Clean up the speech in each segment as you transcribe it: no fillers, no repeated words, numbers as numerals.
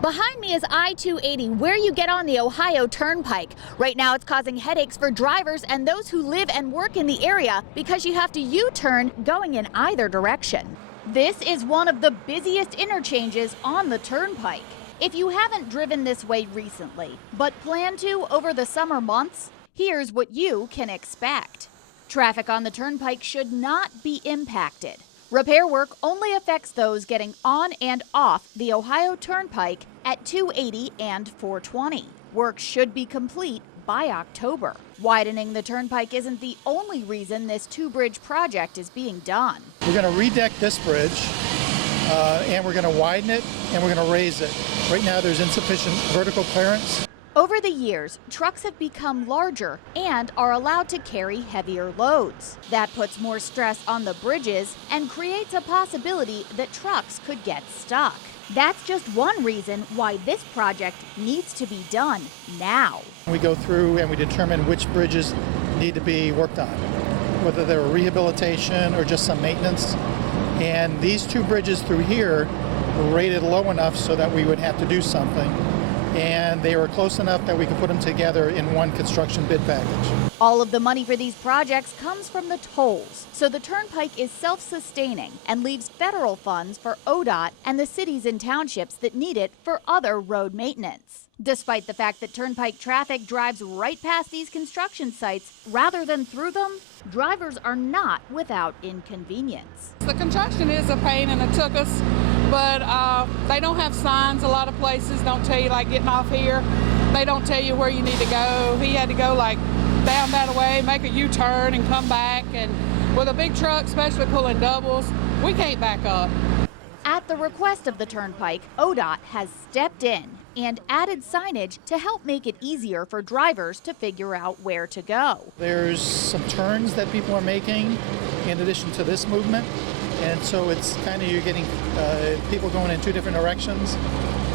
Behind me is I-280, where you get on the Ohio Turnpike. Right now it's causing headaches for drivers and those who live and work in the area because you have to U-turn going in either direction. This is one of the busiest interchanges on the Turnpike. If you haven't driven this way recently, but plan to over the summer months, here's what you can expect. Traffic on the Turnpike should not be impacted. Repair work only affects those getting on and off the Ohio Turnpike at 280 and 420. Work should be complete by October. Widening the Turnpike isn't the only reason this two-bridge project is being done. We're going to redeck this bridge, and we're going to widen it, and we're going to raise it. Right now there's insufficient vertical clearance. Over the years, trucks have become larger and are allowed to carry heavier loads. That puts more stress on the bridges and creates a possibility that trucks could get stuck. That's just one reason why this project needs to be done now. We go through and we determine which bridges need to be worked on, whether they're rehabilitation or just some maintenance. And these two bridges through here were rated low enough so that we would have to do something. And they were close enough that we could put them together in one construction bid package. All of the money for these projects comes from the tolls, so the Turnpike is self-sustaining and leaves federal funds for ODOT and the cities and townships that need it for other road maintenance. Despite the fact that Turnpike traffic drives right past these construction sites rather than through them, drivers are not without inconvenience. The construction is a pain and it took us, but they don't have signs. A lot of places don't tell you, like getting off here, they don't tell you where you need to go. He had to go like down that way, make a U-turn and come back, and with a big truck, especially pulling doubles, we can't back up. At the request of the Turnpike, ODOT has stepped in and added signage to help make it easier for drivers to figure out where to go. There's some turns that people are making in addition to this movement, and so it's kind of, you're getting people going in two different directions,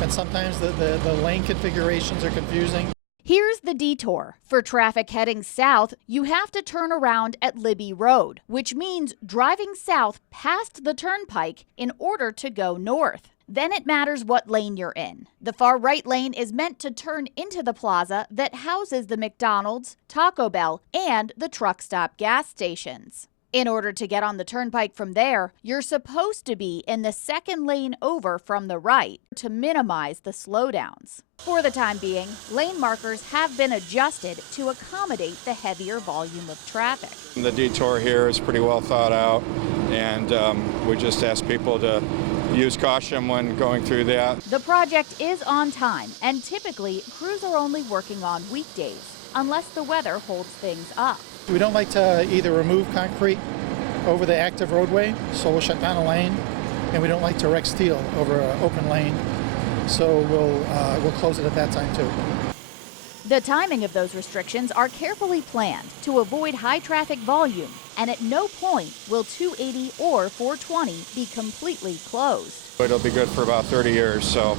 and sometimes the lane configurations are confusing. Here's the detour. For traffic heading south, you have to turn around at Libby Road, which means driving south past the Turnpike in order to go north. Then it matters what lane you're in. The far right lane is meant to turn into the plaza that houses the McDonald's, Taco Bell, and the truck stop gas stations. In order to get on the Turnpike from there, you're supposed to be in the second lane over from the right to minimize the slowdowns. For the time being, lane markers have been adjusted to accommodate the heavier volume of traffic. The detour here is pretty well thought out, and we just ask people to use caution when going through that. The project is on time, and typically crews are only working on weekdays, unless the weather holds things up. We don't like to either remove concrete over the active roadway, so we'll shut down a lane, and we don't like to wreck steel over an open lane, so we'll close it at that time too. The timing of those restrictions are carefully planned to avoid high traffic volume, and at no point will 280 or 420 be completely closed. It'll be good for about 30 years, so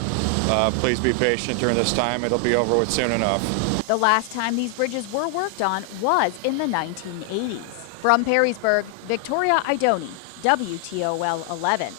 please be patient during this time. It'll be over with soon enough. The last time these bridges were worked on was in the 1980s. From Perrysburg, Victoria Idoni, WTOL 11.